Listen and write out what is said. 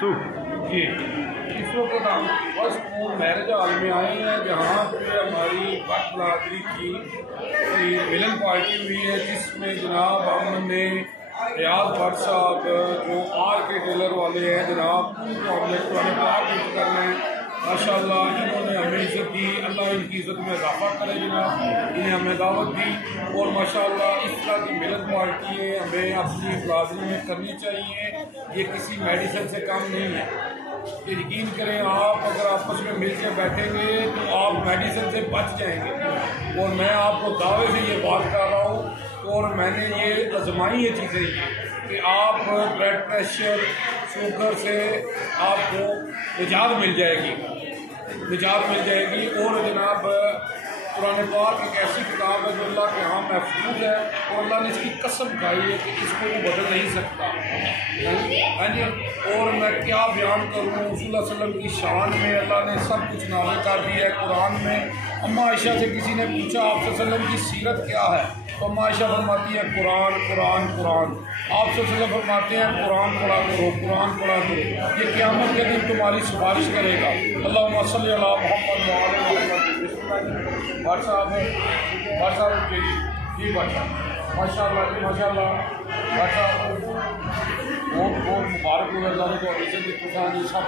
जी, इस वक्त हम फर्स्ट मून मैरिज हॉल में आए हैं जहाँ पे हमारी वक्त बरादरी की मिलन पार्टी हुई है, जिसमें जनाब हमने रियाज भट्ट साहब जो आर के टेलर वाले हैं जनाब, तो हमने पुराने पाक यूज करना है। माशाअल्लाह इन्होंने हमें इज़्ज़त दी, अल्लाह इनकी इज़्ज़त में इजाफा करे जनाब। इन्हें हमें दावत दी और माशाअल्लाह इस तरह की मिलन पार्टी हमें अपनी बरादरी में करनी चाहिए। ये किसी मेडिसिन से कम नहीं है। ये यकीन करें, आप अगर आपस में मिल के बैठेंगे तो आप मेडिसिन से बच जाएंगे। और मैं आपको दावे से ये बात कर रहा हूँ और मैंने ये आजमाई ये चीज़ें कि आप ब्लड प्रेशर शुगर से आपको निजात मिल जाएगी, निजात मिल जाएगी। और जनाब कुरान पाक एक ऐसी किताब है जो अल्लाह के यहाँ महफूज है और अल्लाह ने इसकी कसम खाई है कि इसको वो बदल नहीं सकता। हाँ जी, और मैं क्या बयान करूँ, रसूलुल्लाह सल्लल्लाहु अलैहि वसल्लम की शान में अल्लाह ने सब कुछ नाज़िल कर दिया है कुरान में। अम्मा आयशा से किसी ने पूछा आप सल्लल्लाहु अलैहि वसल्लम की सीरत क्या है, तो अम्मा आयशा फरमाती है कुरान कुरान कुरान। आप सल्लल्लाहु अलैहि वसल्लम फरमाते हैं कुरान पढ़ा करो, कुरान पढ़ा करो, ये क़यामत के दिन तुम्हारी सिफारिश करेगा। अल्लाहुम्मा सल्ली अला मुहम्मद व अला मुहम्मद। भाट साहब जी भाट साहब माशाअल्लाह जी माशाअल्लाह। भाट साहब बहुत बहुत मुबारक हो, अल्लाह को इज़्ज़त दी, सब